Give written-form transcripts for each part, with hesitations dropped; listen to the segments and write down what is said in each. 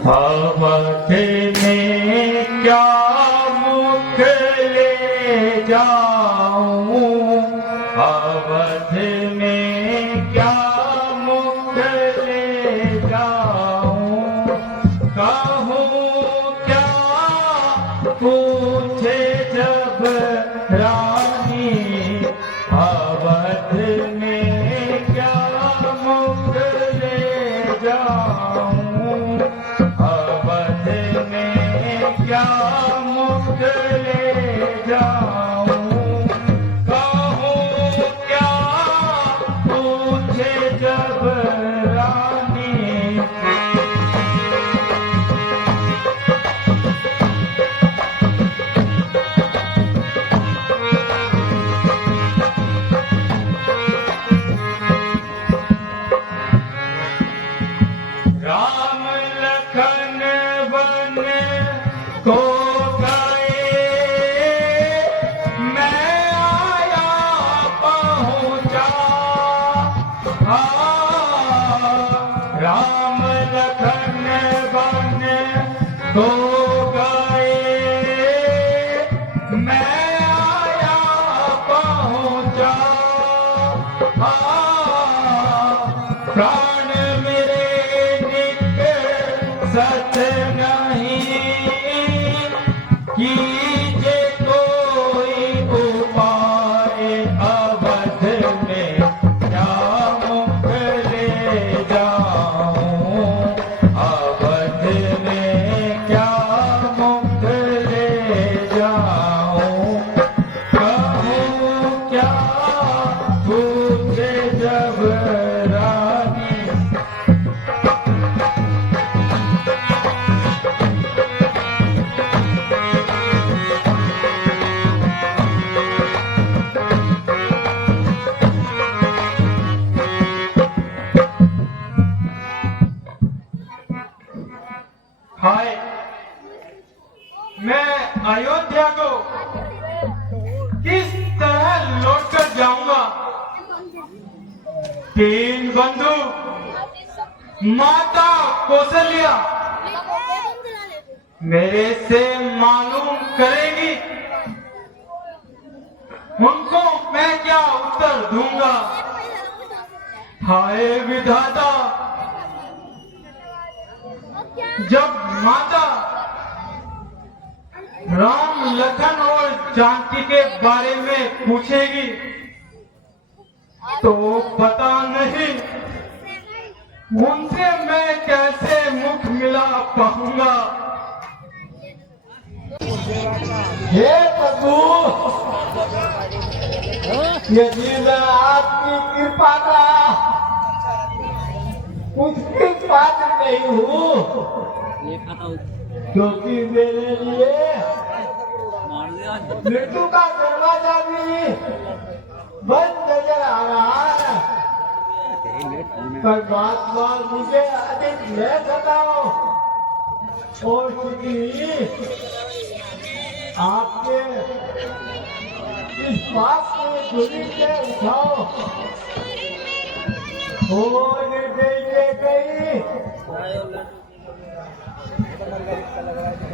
अवध में क्या मुख ले जाऊं, अवध में क्या मुख ले जाऊं, कहूँ क्या पूछे जब रानी, अवध में क्या मुख ले जाऊं, अवध में क्या मुख ले जाऊं, कहूँ क्या पूछे जब रानी। राम लखन वन को गए, मैं आया पहुंचा, राम लखन वन को गए, मैं आया पहुंचा, प्राण मेरे सच नहीं, कीजे कोई उपाय, अवध में क्या मुख ले जाऊं, अवध में क्या मुख ले जाऊं, कहूँ क्या पूछे जब रानी। हाय, मैं अयोध्या को किस तरह लौट कर जाऊंगा। तीन बंधु, माता कौशल्या मेरे से मालूम करेगी, उनको मैं क्या उत्तर दूंगा। हाय विधाता, जब माता राम लखन और जानकी के बारे में पूछेगी तो पता नहीं उनसे मैं कैसे मुख मिला पाऊंगा। हे प्रभु, यदि मैं आपकी कृपा का उसके पात्र नहीं हूँ, क्योंकि मेरे लिए मृत्यु का दरवाजा भी बंद नजर आ रहा है। परमात्मा मुझे अधिक न सताओ और श्री आपके इस बात को दूरी से उठाओ। और गई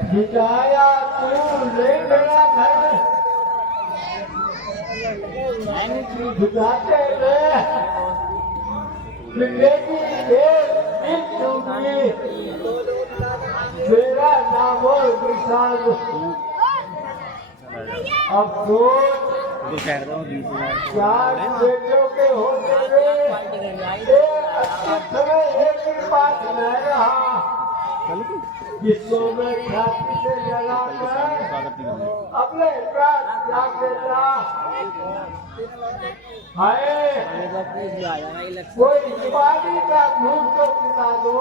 जिताया तू ले मेरा घर, जिताते रहे जिंदगी मेरा नाम हो विशाल। अफसोस चार बेटियों के होते हुए एक ही बात न रहा, जिसको मैं छाती से लगाकर अपने प्राण त्याग देता। हाय, कोई पानी का घूट तो पिला दो।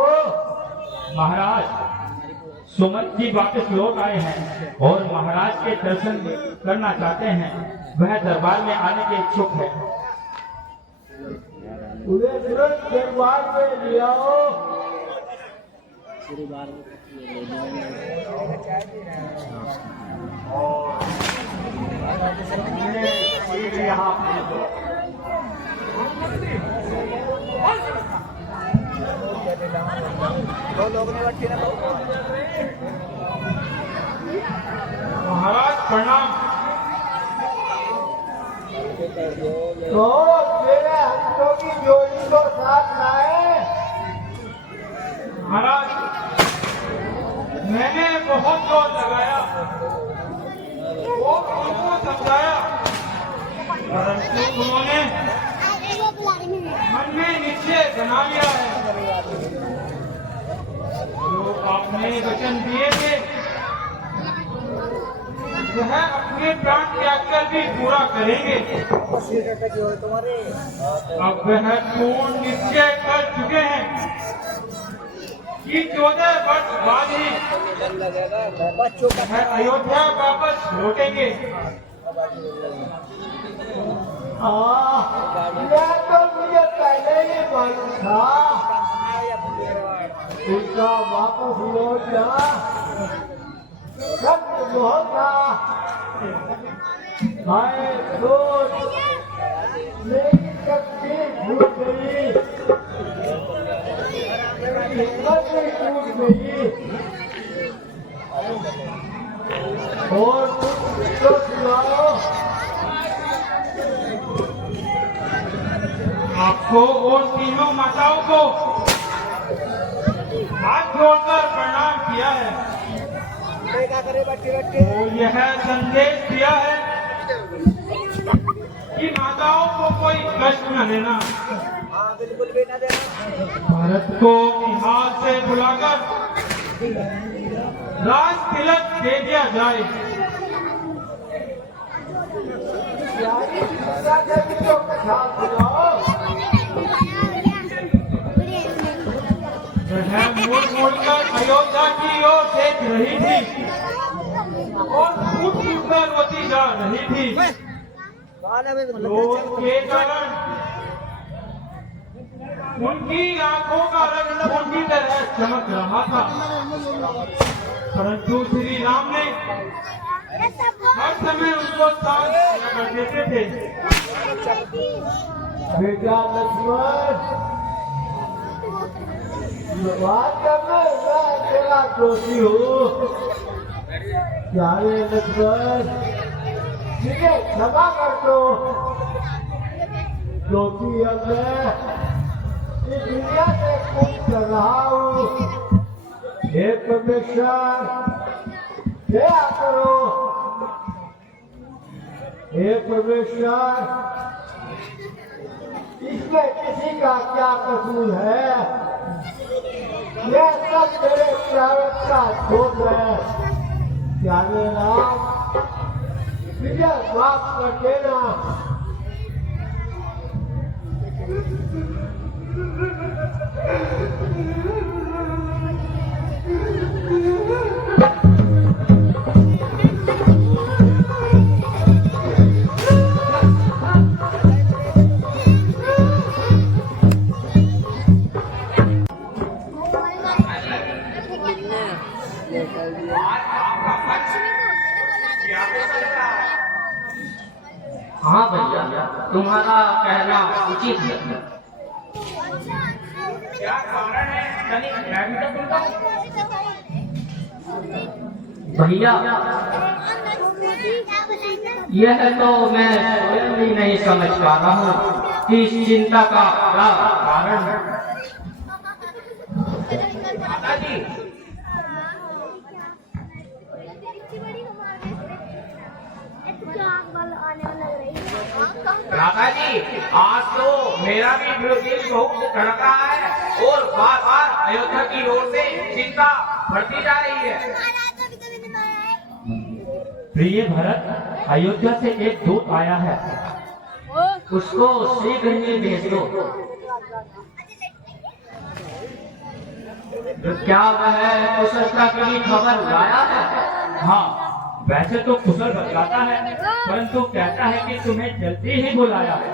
महाराज, सुमंत जी वापस लौट आए हैं और महाराज के दर्शन करना चाहते हैं। वह दरबार में आने के इच्छुक है। उन्हें तुरंत दरबार में ले आओ। यहाँ महाराज प्रणाम। तो मेरे हाथों की जोड़ी को साथ लाए। महाराज मैंने बहुत जोर लगाया, वो उनको समझाया, परंतु उन्होंने मन में निश्चय बना लिया है। जो आपने वचन दिए थे वह अपने प्राण त्याग कर भी पूरा करेंगे। अब वह पूर्ण निश्चय कर चुके हैं कि 14 वर्ष बाद ही वह अयोध्या वापस लौटेंगे। यह तो मुझे पहले ही मालूम था। उनका वापस लौटना सत्य बहुत था। हाय सोच मेरी शक्ति भूल गई, हिम्मत भी टूट गई। और तो सुनाओ। आपको और तीनों माताओं को हाथ जोड़कर प्रणाम किया है। तो यह संदेश दिया है कि माताओं को कोई कष्ट न देना, भारत को बिहार से बुलाकर राज तिलक दे दिया जाए। वह मुड़ मुड़कर अयोध्या की ओर देख रही थी और फूट फूटकर रोती जा रही थी। क्रोध के कारण उनकी आंखों का रंग उनकी तरह चमक रहा था, परंतु श्री राम ने हर समय उनको शांत कर देते थे। बेटा लक्ष्मण, बात करना मैं तेरा दोषी हूँ। प्यारे लक्ष्मण, मुझे क्षमा कर दो, क्योंकि अब मैं इस दुनिया से कूच कर रहा हूँ। हे परमेश्वर, दया करो। हे परमेश्वर, इसमें किसी का क्या कसूर है? यह सब तेरे प्रारब्ध का दोष है। प्यारे राम, मुझे माफ कर देना। हाँ भैया, तुम्हारा कहना उचित है। क्या कारण है? तनिक मैं भी तो सुनता हूँ। भैया, यह तो मैं स्वयं भी नहीं समझ पा रहा हूँ कि इस चिंता का क्या कारण है। माता जी, माता जी, आज तो मेरा भी दिल बहुत धड़क रहा है और बार बार अयोध्या की ओर से चिंता बढ़ती जा रही है। प्रिय भरत, अयोध्या से एक दूत आया है, उसको शीघ्र ही भेज दो। क्या वह कुशलता की खबर लाया है? हाँ, वैसे तो कुशल बतलाता है, परंतु कहता है कि तुम्हें जल्दी ही बुलाया है।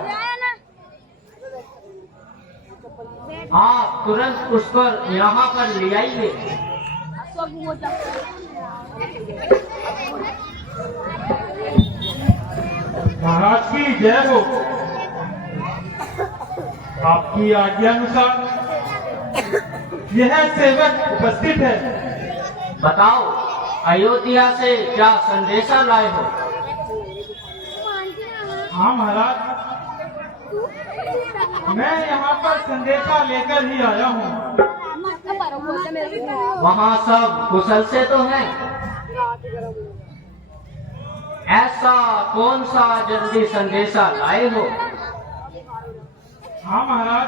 आप तुरंत उसको यहाँ पर ले आइए। महाराज की जय हो। आपकी आज्ञा अनुसार यह सेवक उपस्थित है। बताओ, अयोध्या से क्या संदेशा लाए हो? हाँ महाराज, मैं यहाँ पर संदेशा लेकर ही आया हूँ। वहाँ सब कुशल से तो हैं? ऐसा कौन सा जल्दी संदेशा लाए हो? हाँ महाराज,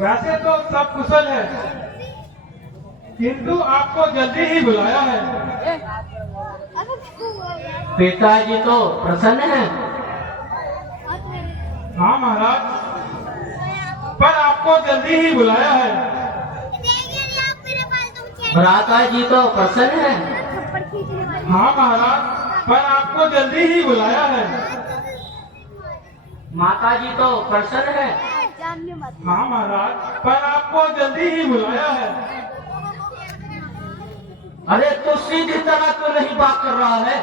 वैसे तो सब कुशल है, किंतु आपको जल्दी ही बुलाया है। पिताजी तो प्रसन्न हैं? हाँ महाराज, पर आपको जल्दी ही बुलाया है। भ्राता जी तो प्रसन्न हैं? हाँ महाराज, पर आपको जल्दी ही बुलाया है। माता जी तो प्रसन्न है? हाँ महाराज, पर आपको जल्दी ही बुलाया है। अरे तू सीधी तरह क्यों नहीं बात कर रहा है?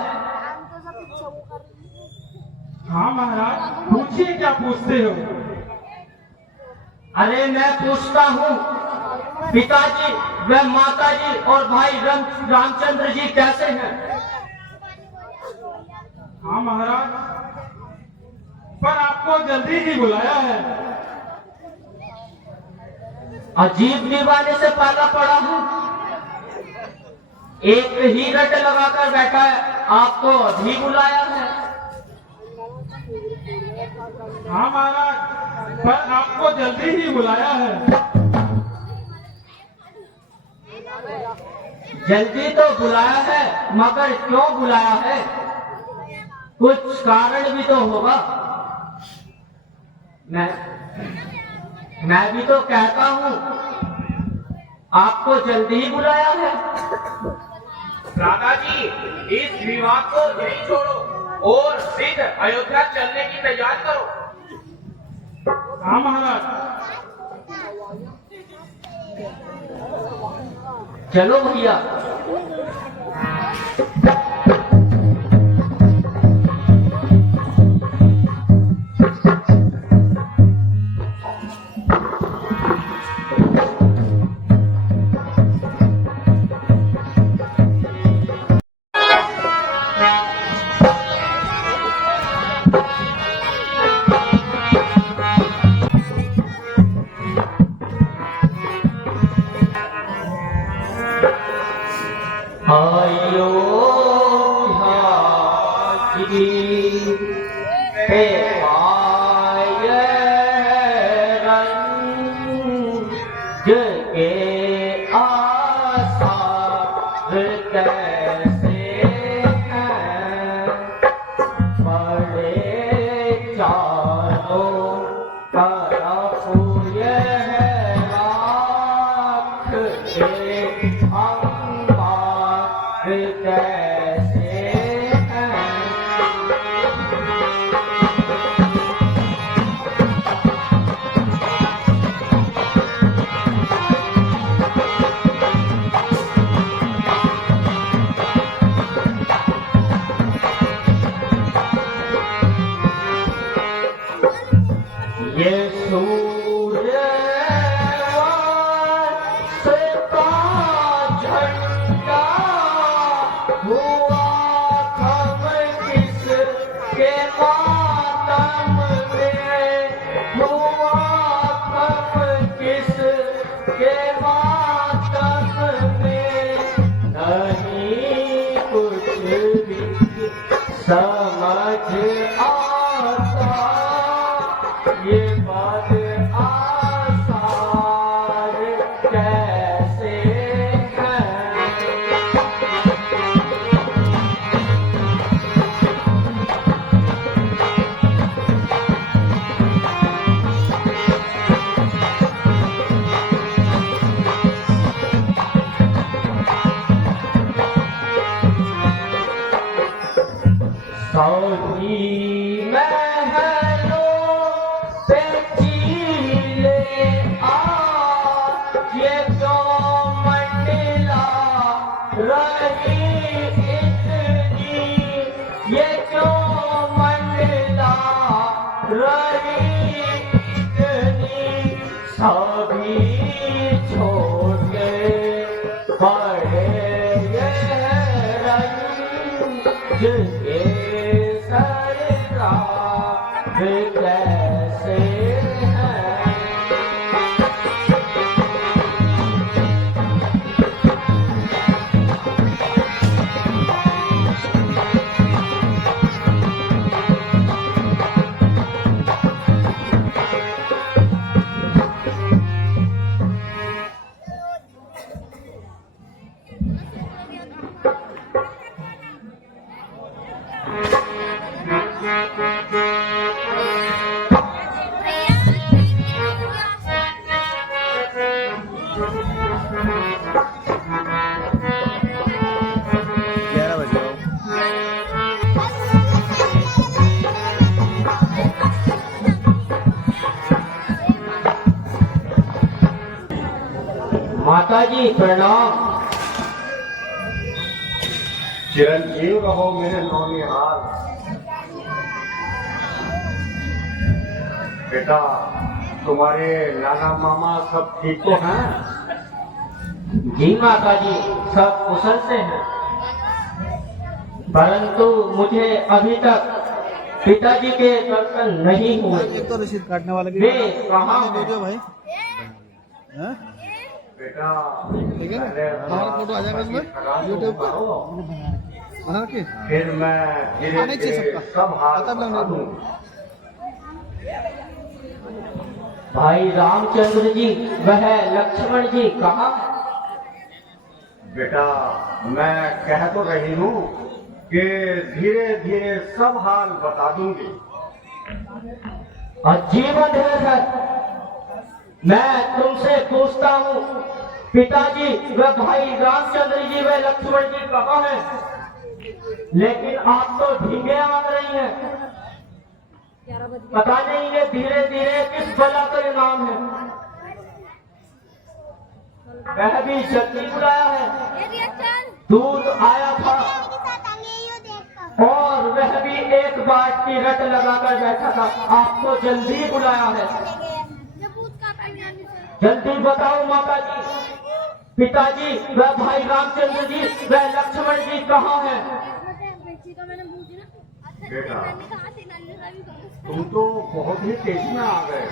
हाँ महाराज, पूछिए क्या पूछते हो। अरे मैं पूछता हूँ, पिताजी व माताजी और भाई रामचंद्र जी कैसे हैं? हाँ महाराज, पर आपको जल्दी ही बुलाया है। अजीब दीवाने से पाला पड़ा हूँ, एक ही रट लगाकर बैठा है, आपको अभी बुलाया है। हाँ महाराज, पर आपको जल्दी ही बुलाया है। जल्दी तो बुलाया है, मगर क्यों बुलाया है? कुछ कारण भी तो होगा। मैं भी तो कहता हूँ, आपको जल्दी ही बुलाया है। दादाजी, इस विवाद को यहीं छोड़ो और सीधे अयोध्या चलने की तैयारी करो। हाँ महाराज, चलो भैया। ये बात आसार कैसे केसरिया वे कैसे हैं। माता जी प्रणाम। चिरंजीव रहो मेरे नौनिहाल। बेटा, तुम्हारे नाना मामा सब ठीक तो हैं? जी माता जी सब कुशल से हैं, परंतु मुझे अभी तक पिताजी के दर्शन नहीं हुए। एक तो रसीद काटने वाले वे कहाँ दे दो हैं? भाई। हैं? बेटा, ठीक है ना? पहले हमारा फोटो आ जाएगा इसमें यूट्यूब पर बना रखिए। फिर मैं धीरे आने चाहिए धीरे सबका। सब हाथ आता भी लगने बता दो। दूंगा। भाई रामचंद्र जी वह लक्ष्मण जी कहाँ हैं? बेटा, मैं कह तो रही हूँ कि धीरे धीरे सब हाल बता दूंगी। और जीवन है, मैं तुमसे पूछता हूँ पिताजी व भाई रामचंद्र जी व लक्ष्मण जी कहाँ हैं? लेकिन आप तो ढींगे आग रही हैं। पता नहीं ये धीरे धीरे किस बला का ये नाम है। वह भी जल्दी बुलाया है, दूध आया था और वह भी एक बाट की रट लगाकर बैठा था। आपको जल्दी बुलाया है, जल्दी बताओ माता जी, पिताजी वह भाई रामचंद्र जी वह लक्ष्मण जी कहाँ हैं? बेटा, तुम तो बहुत ही तेजी में आ गए।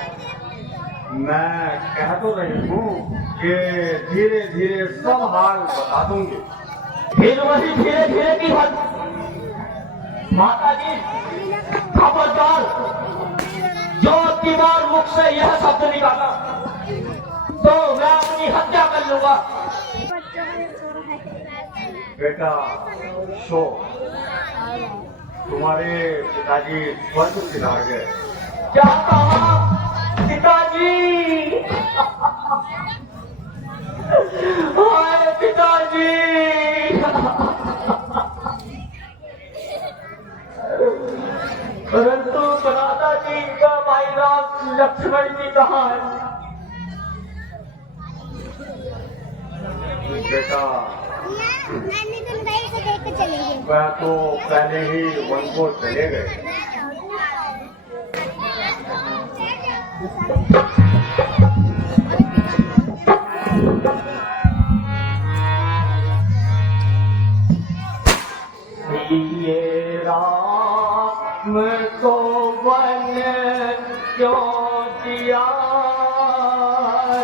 मैं कह तो रही हूँ कि धीरे धीरे सब हाल बता दूंगी। फिर वही धीरे धीरे की हद। माता जी खबरदार, जो दीवार मुख से यह शब्द निकाला तो मैं अपनी हत्या कर लूंगा। बेटा, सो तुम्हारे पिताजी स्वर्ग सिधार गए। क्या कहा पिताजी? हाय पिताजी। परंतु भ्राता जी का भाई राम लक्ष्मण जी कहाँ है? बेटा, नानी तुम गए से देख कर चले गए। वह तो पहले ही वन को चले गए। ये राम को वन क्यों दिया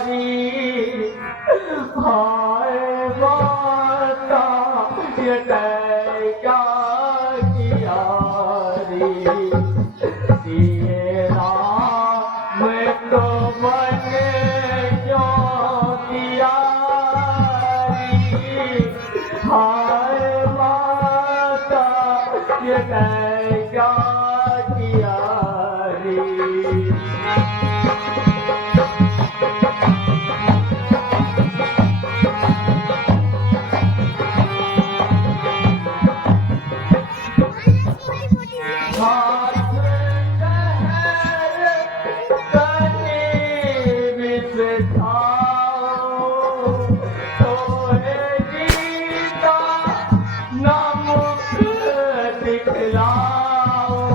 री? हाय माता ये तय क्या किया री? ये राम को वन क्यों दिया री? हाय माता ये तय क्या किया री? दिखलाओ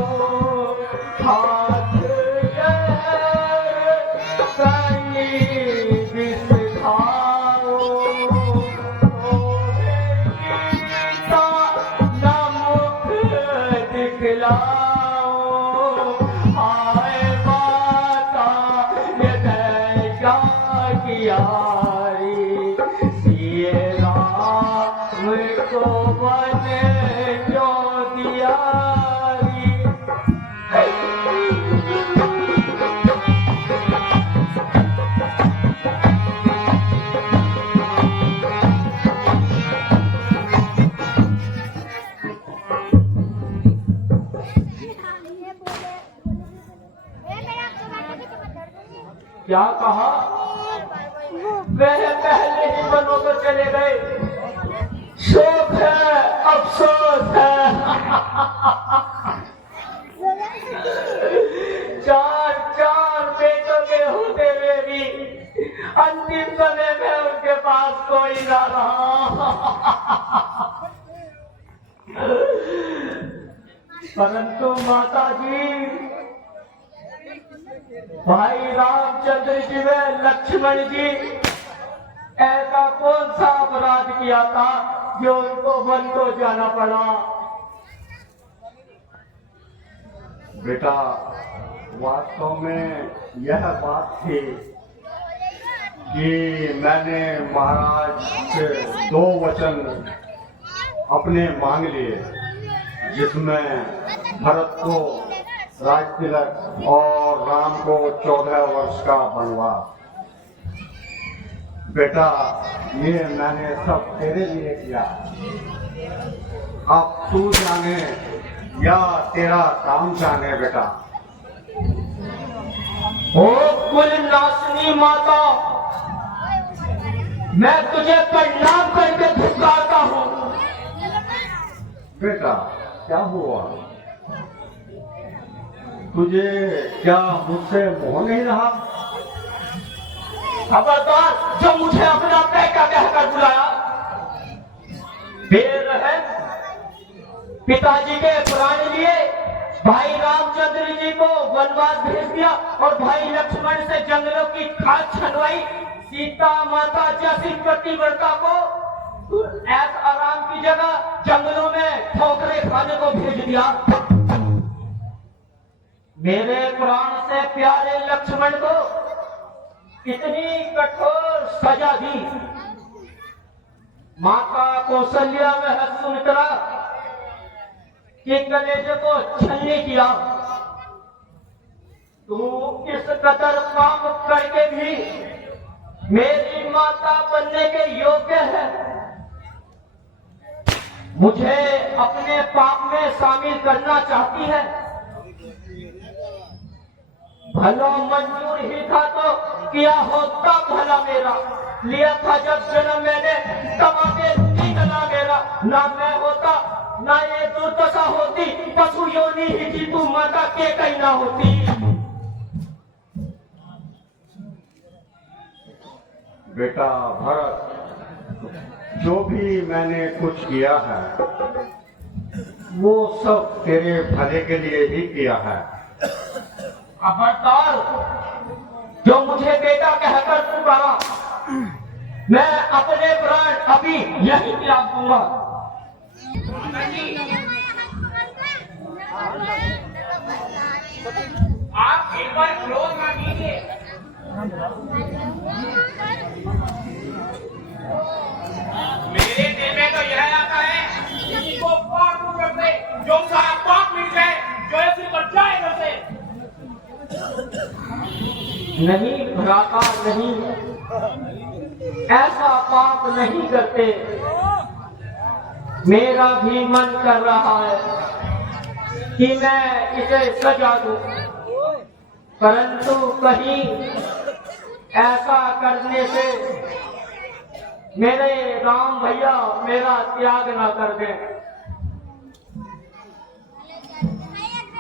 क्या कहा? वह पहले ही बनों को चले गए। शोक है, अफसोस है। चार बेटों के होते हुए भी अंतिम समय में उनके पास कोई ना रहा। परंतु माता जी, भाई रामचंद्र जी व लक्ष्मण जी ऐसा कौन सा अपराध किया था जो उनको वन को जाना पड़ा? बेटा, वास्तव में यह बात थी कि मैंने महाराज से 2 वचन अपने मांग लिए, जिसमें भरत को राज तिलक और राम को 14 वर्ष का वनवास। बेटा, ये मैंने सब तेरे लिए किया। अब तू जाने या तेरा काम जाने बेटा। ओ कुल नाशनी माता, मैं तुझे प्रणाम करके धिक्कारता हूँ। बेटा, क्या हुआ? तुझे क्या मुझसे मोह नहीं रहा? खबरदार, जो मुझे अपना बेटा कहकर बुलाया। देर है, पिताजी के प्राण लिए भाई रामचंद्र जी को वनवास भेज दिया और भाई लक्ष्मण से जंगलों की खाद छनवाई। सीता माता जैसी पतिव्रता को ऐस आराम की जगह जंगलों में ठोकरे खाने को भेज दिया। मेरे प्राण से प्यारे लक्ष्मण को इतनी कठोर सजा दी। माता कौशल्या व सुमित्रा के कलेजे को छलनी किया। तू इस कदर पाप करके भी मेरी माता बनने के योग्य है। मुझे अपने पाप में शामिल करना चाहती है। भला मंजूर ही था तो किया होता भला मेरा। लिया था जब जन्म मैंने तब आके निकला मेरा। ना मैं होता ना ये दुर्दशा होती। पशु योनि ही थी तू माता के कहीं ना होती। बेटा भरत, जो भी मैंने कुछ किया है वो सब तेरे भले के लिए ही किया है। खबरदार, जो मुझे बेटा कहकर पुकारा, मैं अपने प्राण अभी यही त्याग दूंगा। आप एक बार क्रोध ना कीजिए। मेरे दिल में तो यह आता है कि इनको पाप कर दे, जो सारा पाप मिट जाए, जो ऐसी बच जाए घर से। नहीं भ्राता, नहीं, ऐसा पाप नहीं करते। मेरा भी मन कर रहा है कि मैं इसे सजा दूं, परंतु कहीं ऐसा करने से मेरे राम भैया मेरा त्याग ना कर दें।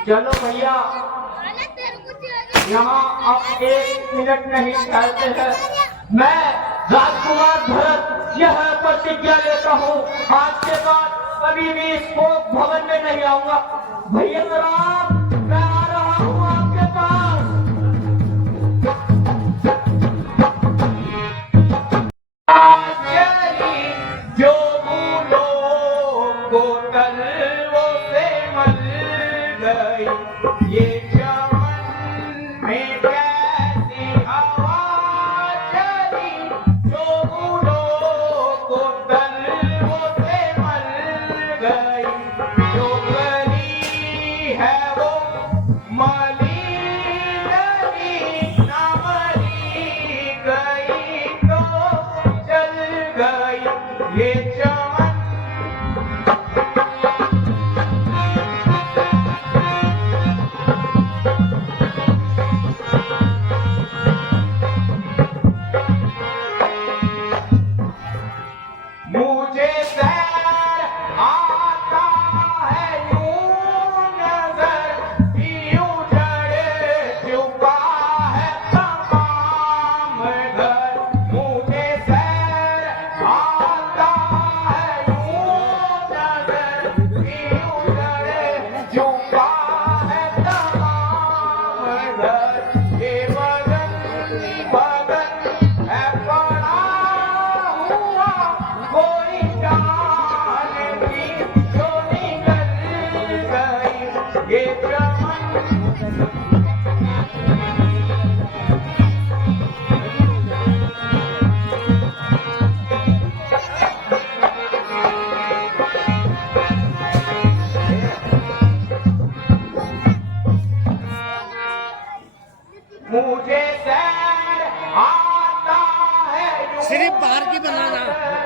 चलो भैया, यहाँ अब 1 मिनट नहीं ठहरते हैं। मैं राजकुमार भरत यह प्रतिज्ञा लेता हूँ, आज के बाद कभी भी इस भोग भवन में नहीं आऊंगा। भैया राम, मैं आ रहा हूँ आपके पास। जो भूलो को तलवों से मल गई, ये चमन में कैसी हवा चली। जो भूलो को तलवों से मल गई, जो गली है वो मली गई, ना मरी गई तो जल गई ये चमन।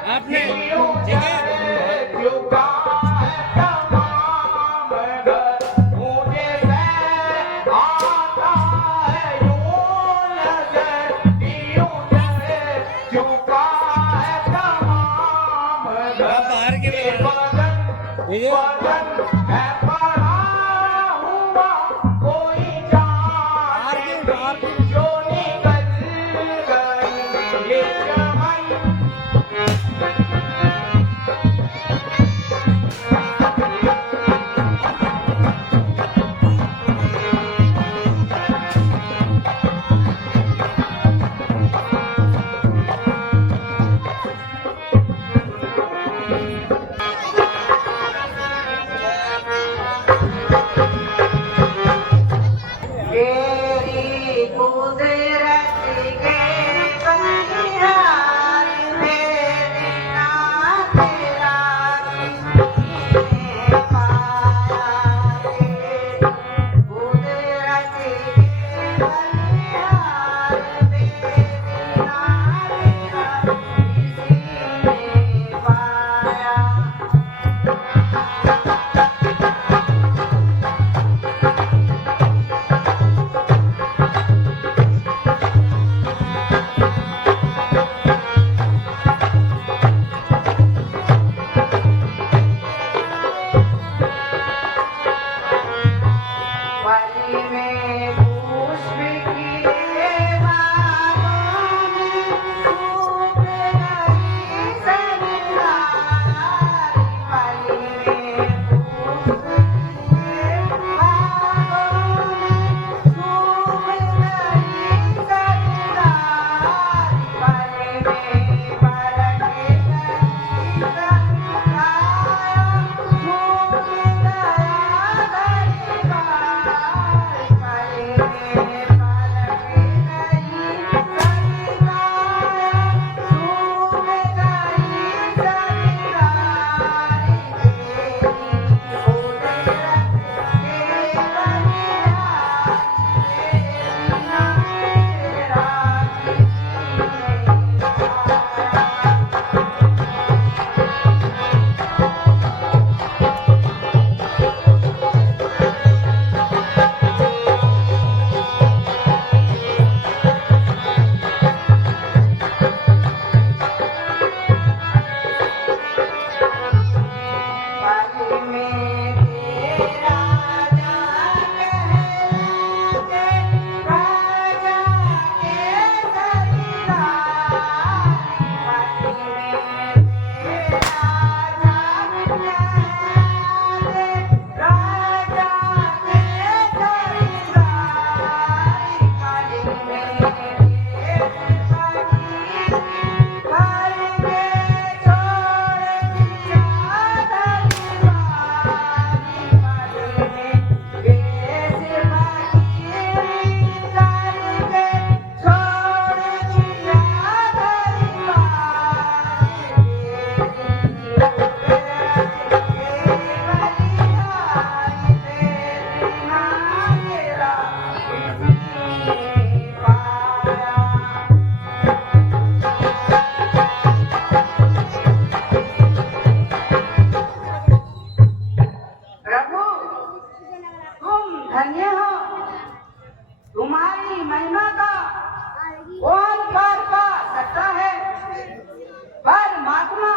आपने झुका है तमाम घर, मुझे से आता है यूं नजर, यूं नजर झुका है तमाम घर, बदन है पड़ा हुआ कोई जाने जो निकल गई ये चमन। तेरी कुदरत के बनिहार मेरे ना तेरा किसने पाया, तेरी कुदरत के बनिहार मेरे ना तेरा किसने पाया। पली में पुष्प खिले बागों में, सूख गई सरितारी। पली में पुष्प खिले बागों में, सूख गई सरितारी। पली में पलक गई सरिताया, भूल गया दरबार। पली में पलक गई सरिताया, भूल गई सरितारी। तेरी कुदरत के बनिहार मेरे ना तेरा किसने पाया। पली में तेरा जान कहलाते, राजा के सरदारी। पली में तेरा जान कहलाते, राजा के सरदारी। पली में देश फकीर करके छोड़ दिया दरबारी। पली में देश फकीर करके छोड़ दिया दरबारी। तेरी कुदरत के बनिहार मेरे ना तेरा किसने पाया। प्रभु तुम धन्य हो, तुम्हारी महिमा का कौन पार पा सकता है। परमात्मा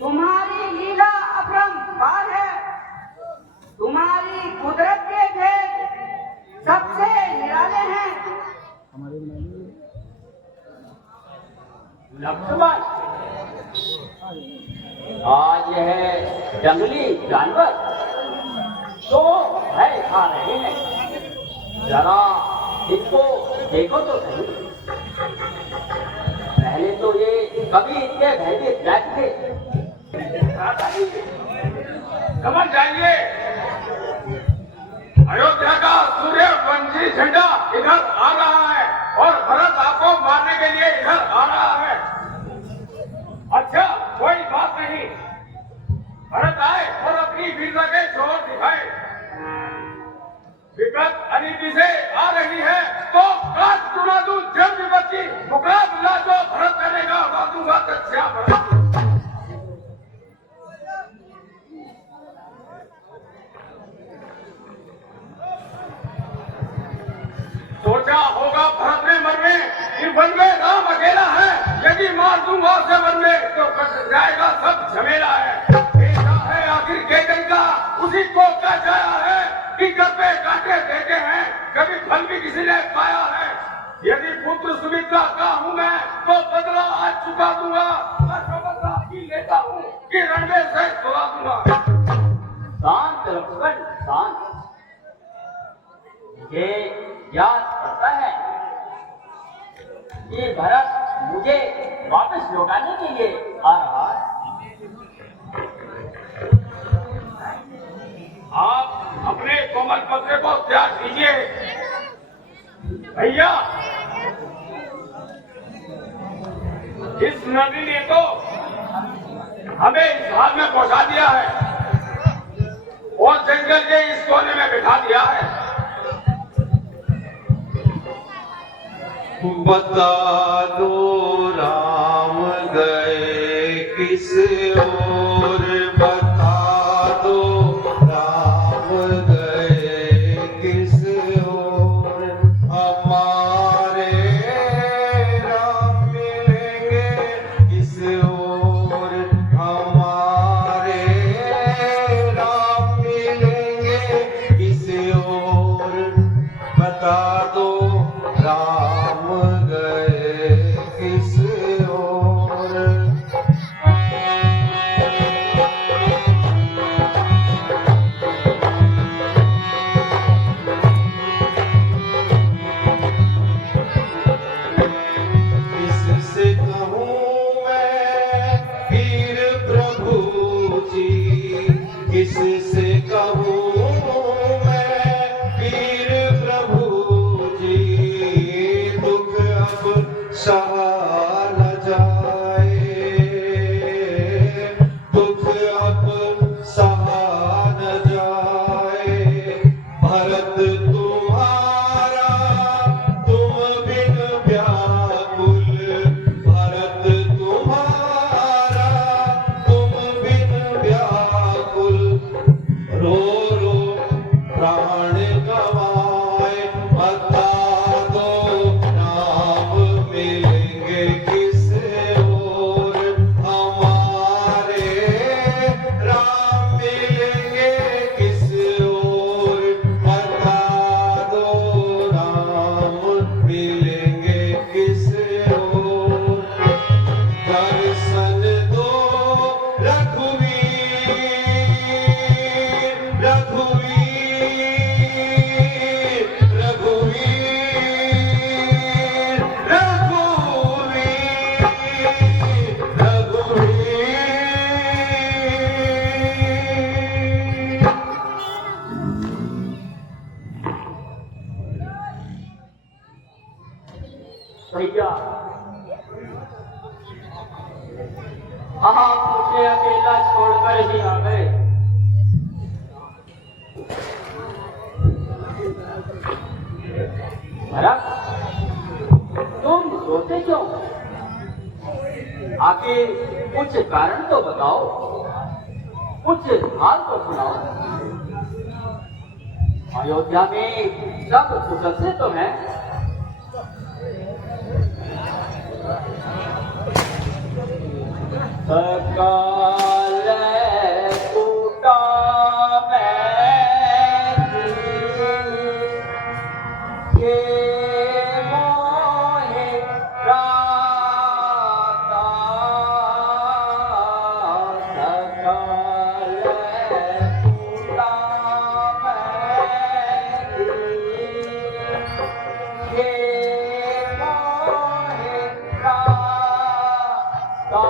तुम्हारी लीला अपरंपार है, तुम्हारी कुदरत के भेद सबसे निराले हैं। लक्ष्मण, आज यह जंगली जानवर तो भय खा रहे हैं, जरा इसको देखो तो सही। पहले तो ये कभी इतने भयभीत न थे। समझ जाइए, अयोध्या का सूर्यवंशी झंडा इधर आ रहा है और भरत आपको मारने के लिए इधर आ रहा है। अच्छा, कोई बात नहीं, भरत आए और अपनी वीरता के जोर दिखाए। विपत अनिति से आ रही है तो काट चुना दूं जब विपत्ति, मुकाबला जो भरत करेगा बाजूगा तक से। गया भरत। सोचा होगा भरत ने मन में कि वन में राम अकेला है, यदि मार दूंगा उसे वन में तो कट जाएगा सब झमेला है। बेटा है आखिर केकई का, उसी को क्या जाया है कि घर पे कांटे देते हैं, कभी फल भी किसी ने पाया है। यदि पुत्र सुमित्रा का हूँ मैं तो बदला आज चुका दूंगा, मैं बदला ही लेता हूँ कि रण में से सुला दूंगा। शांत लक्ष्मण शांत। ये याद करता है कि भरत मुझे वापस लौटाने के लिए आ रहा है। आप अपने कोमल पत्र को त्याग दीजिए भैया। इस नदी ने तो हमें इस हाल में पहुंचा दिया है और जंगल के इस कोने में बिठा दिया है। बता दो राम गए किस ओर, बता दो राम गए किस ओर, हमारे राम मिलेंगे किस ओर, हमारे राम मिलेंगे किस ओर, बता दो राम गए किस ओर। किससे कहूँ मैं वीर प्रभु जी, किससे कहूँ मैं वीर प्रभु जी, दुख अब सहा न जाए, दुख अब सहा न जाए, भरत तुम्हारा तुम बिन व्याकुल, भरत तुम्हारा तुम बिन व्याकुल, रो रो प्राण गवाए, बता दो राम मिलेंगे किस ओर, हमारे राम मिलेंगे किस ओर, बता दो राम मिलेंगे किस ओर, दर्शन दो रघुवीर, रघुवीर, रघुवीर, रघुवीर, रघुवीर। भैया आप मुझे अकेला छोड़कर ही आ गए। भरत तुम रोते क्यों? आखिर कुछ कारण तो बताओ, कुछ हाल तो सुनाओ। अयोध्या में सब कुशल से तो है। सकाल टूटा के मोहे राता, सकाल टूटा के मोहे राता,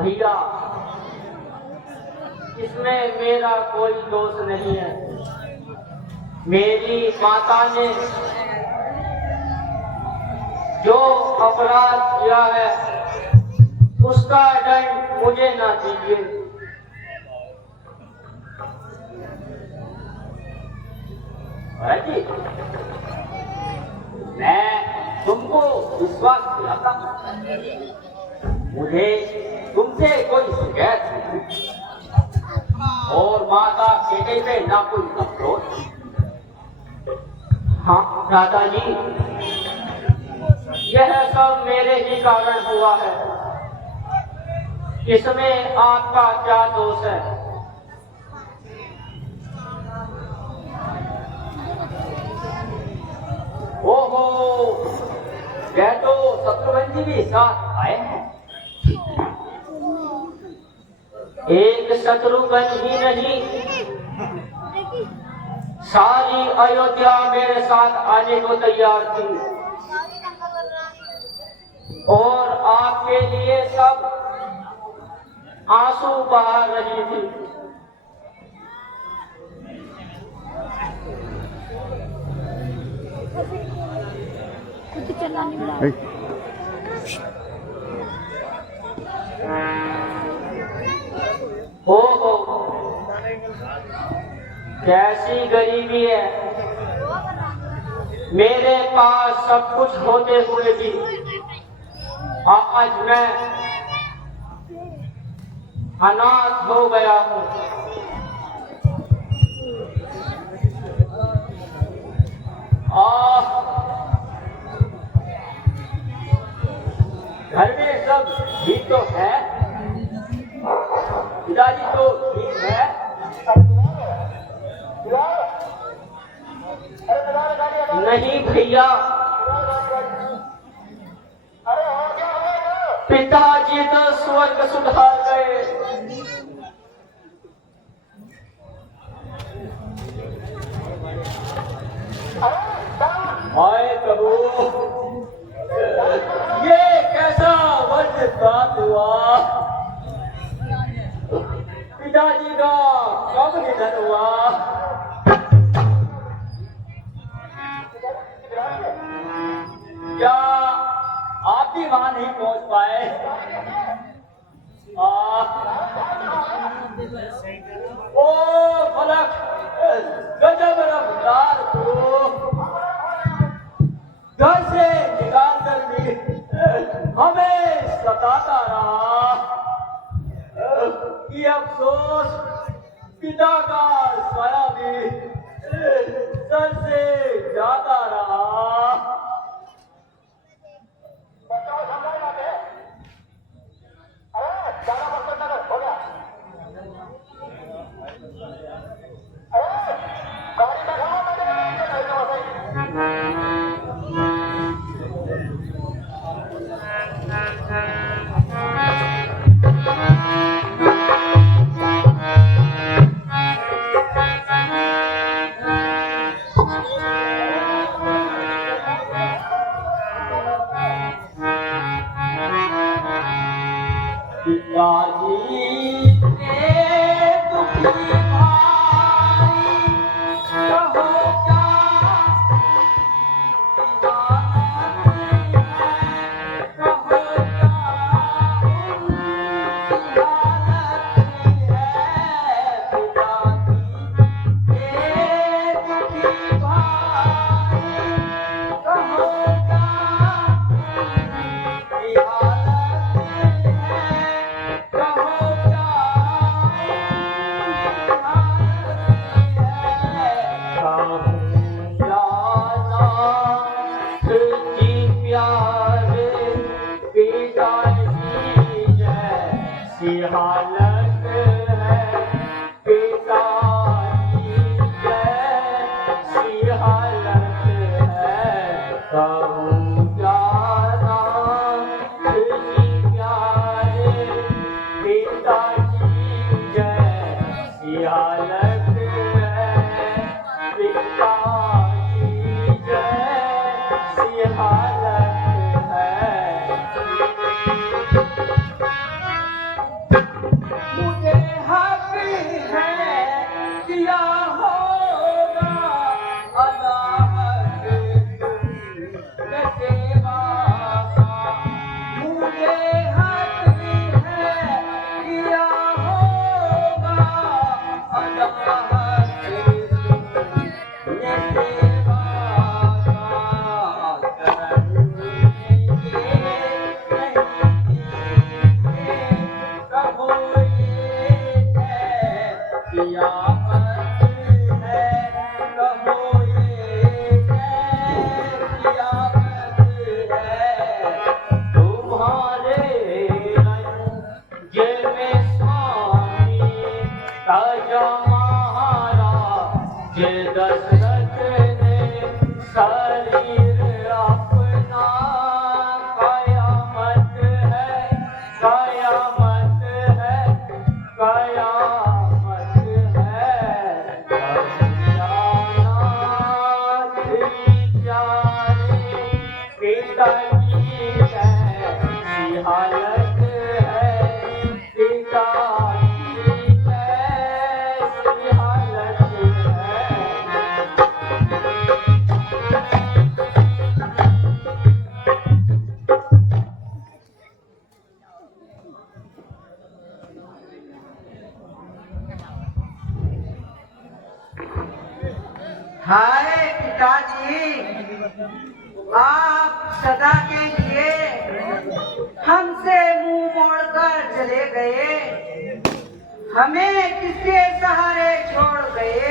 भैया, इसमें मेरा कोई दोष नहीं है। मेरी माता ने जो अपराध किया है उसका दंड मुझे ना दीजिए। जी, मैं तुमको विश्वास दिलाता हूं, मुझे तुमसे कोई शिकायत नहीं और माता बेटे पे ना कोई अफसोस। हाँ दादाजी, यह सब मेरे ही कारण हुआ है, इसमें आपका क्या दोष है? ओहो, यह तो शत्रुघ्न जी भी साथ आए हैं। एक शत्रुघ्न ही नहीं, सारी अयोध्या मेरे साथ आने को तैयार थी और आपके लिए सब आंसू बहा रही थी। ओहो, कैसी गरीबी है, मेरे पास सब कुछ होते हुए भी आज मैं अनाथ हो गया हूँ। घर में सब ठीक तो है, पिताजी तो ठीक है। नहीं भैया, पिताजी तो स्वर्ग सुधार गए। हाय प्रभु, ये कैसा वज्रपात हुआ? पिताजी का कब निधन हुआ? क्या आप भी वहां नहीं पहुंच पाए? ओ फलक, गजब रफ्तार को घर से निकाल कर भी हमें सताता रहा। ये अफसोस, पिता का साया भी सर से जाता रहा। सेवा का मुझे हक है किया होगा अदब हक ये सेवा का करने के नहीं प्रभु ये है कियामत है प्रभु ये है कियामत है तुम्हारे रंजे में स्वामी राजा महाराज दशरथ ने शरीर अपना कयामत है कयामत है कयामत है कल्याणाथ विचारे पिताजी है हालत है पिताजी कैसी हालत है हाय पिताजी, आप सदा के लिए हमसे मुंह मोड़कर चले गए, हमें किसके सहारे छोड़ गए।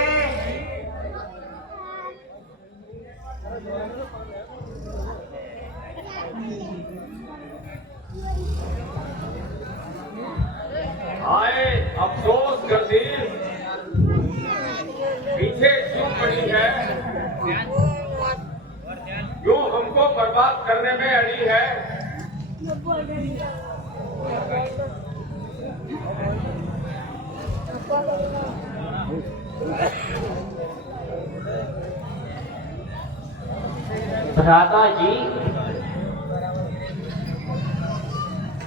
आए अफसोस गर्दीर पीछे क्यों पड़ी है, क्यों हमको बर्बाद करने में अड़ी है। भ्राता जी,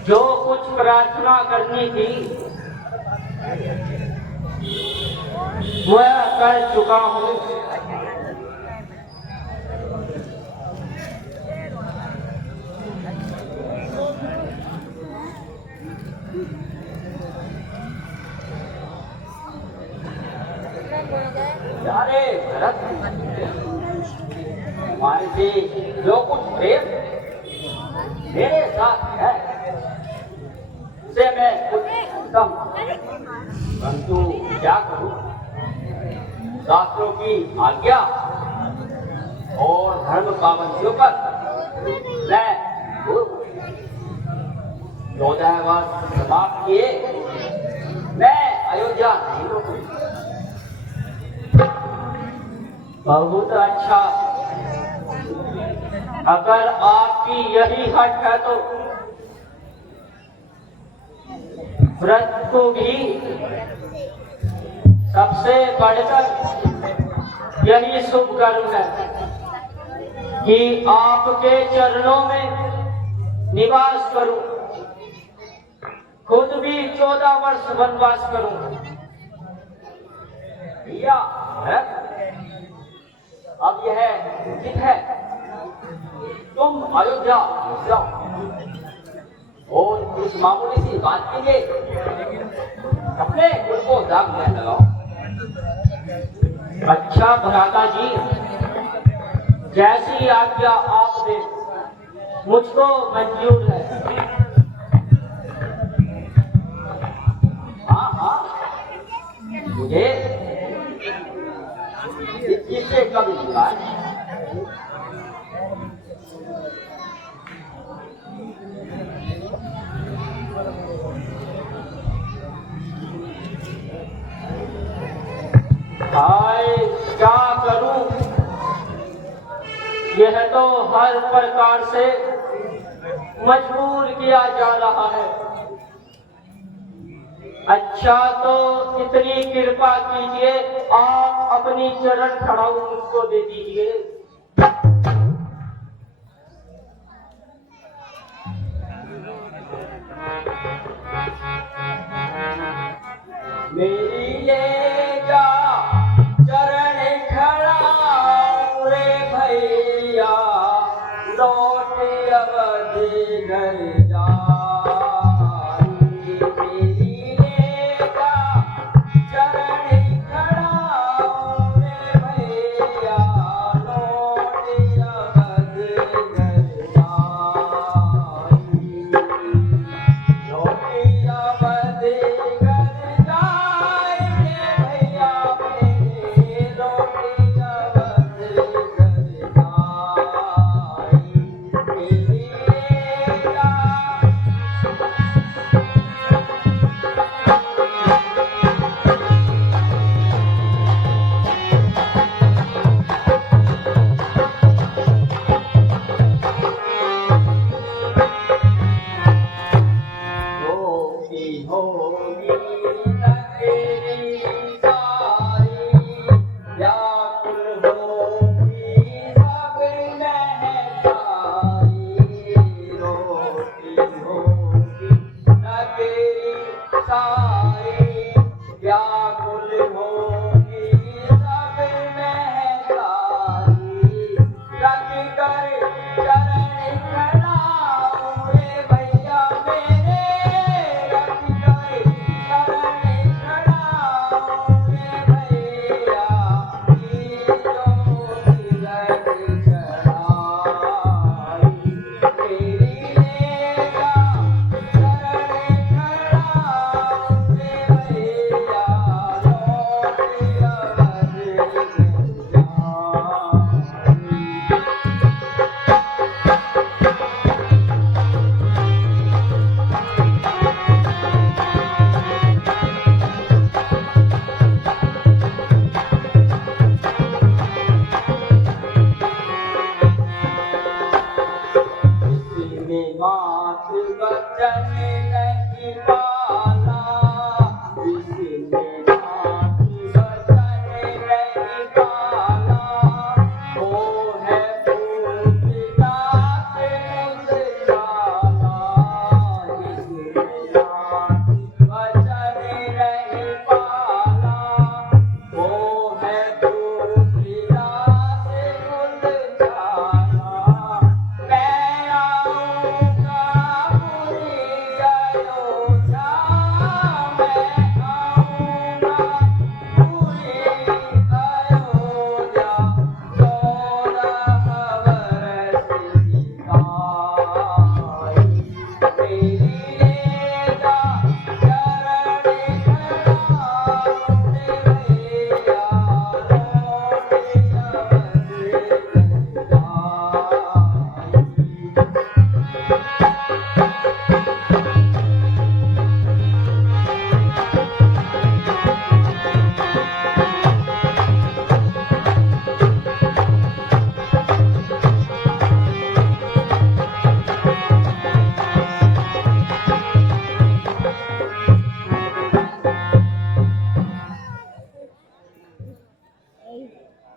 जो कुछ प्रार्थना करनी थी वह कर चुका हूँ। अरे भरत, हमारे से जो कुछ प्रेम मेरे साथ है उसे मैं कुछ कम, परंतु क्या करूं, शास्त्रों की आज्ञा और धर्म पाबंदियों पर मैं 14 वर्ष समाप्त किए मैं अयोध्या नहीं लौटूं। बहुत अच्छा, अगर आपकी यही हट है तो व्रत को भी सबसे बढ़कर यही शुभ कर्म है कि आपके चरणों में निवास करूं, खुद भी 14 वर्ष वनवास करूं। भैया भरत, अब यह उचित है तुम अयोध्या जाओ और कुछ मामूली सी बात के लिए अपने कुल को दाग में लगाओ। अच्छा भ्राता जी, जैसी आज्ञा आप दे मुझको मंजूर है। हाँ हाँ, मुझे इस चीज से कभी शिकायत नहीं। हाय, क्या करूं, यह तो हर प्रकार से मजबूर किया जा रहा है। अच्छा तो इतनी कृपा कीजिए, आप अपनी चरण खड़ाऊ मुझको दे दीजिए। मेरी ले जा चरण खड़ाऊ रे भैया, लो अवधि घर जाई, तेरी लेगा चरण खड़ा रे भैया, लौट अवधि घर जाई, लौट अवधि घर जाई रे भैया मेरे, लौट अवधि घर जाई, तेरी लेगा होगी होगी तेरी सारी, व्याकुल होगी सब महतारी, रोती होगी तेरी सारी, व्याकुल होगी सब महतारी, रख कर चरण खड़ा रे भैया मेरे, रख कर चरण खड़ा रे भैया, जो तिलक चढ़ाई, तेरी लेगा चरण खड़ा रे भैया, लौट अवधि घर जाई। इसमें बात वचन नहीं पाला, इसमें बात वचन नहीं पाला, वो है पूछताछ मुझजाला, इसमें बात वचन नहीं पाला, वो है पूछताछ मुझजाला, मैं आऊँगा पूरी अयोध्या, मैं आऊँगा पूरी अयोध्या, 14 वर्ष बिताई, तेरी लेगा चरण खड़ा रे भैया, लौट अवधि घर जाई।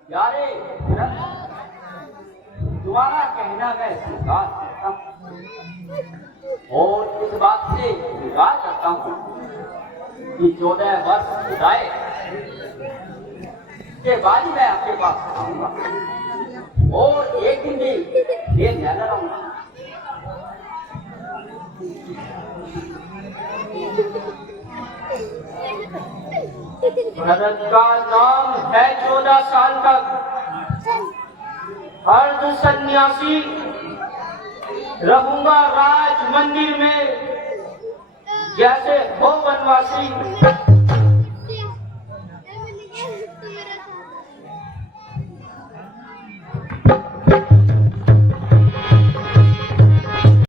यारे तुम्हारा कहना मैं स्वीकार करता हूँ और इस बात से स्वीकार करता हूँ कि 14 वर्ष बिताए के बाद ही मैं आपके पास आऊंगा और एक दिन भी ये ध्यान रहूंगा। भरत का नाम है 14 साल तक अर्ध सन्यासी, रहूंगा राज मंदिर में जैसे हो वनवासी।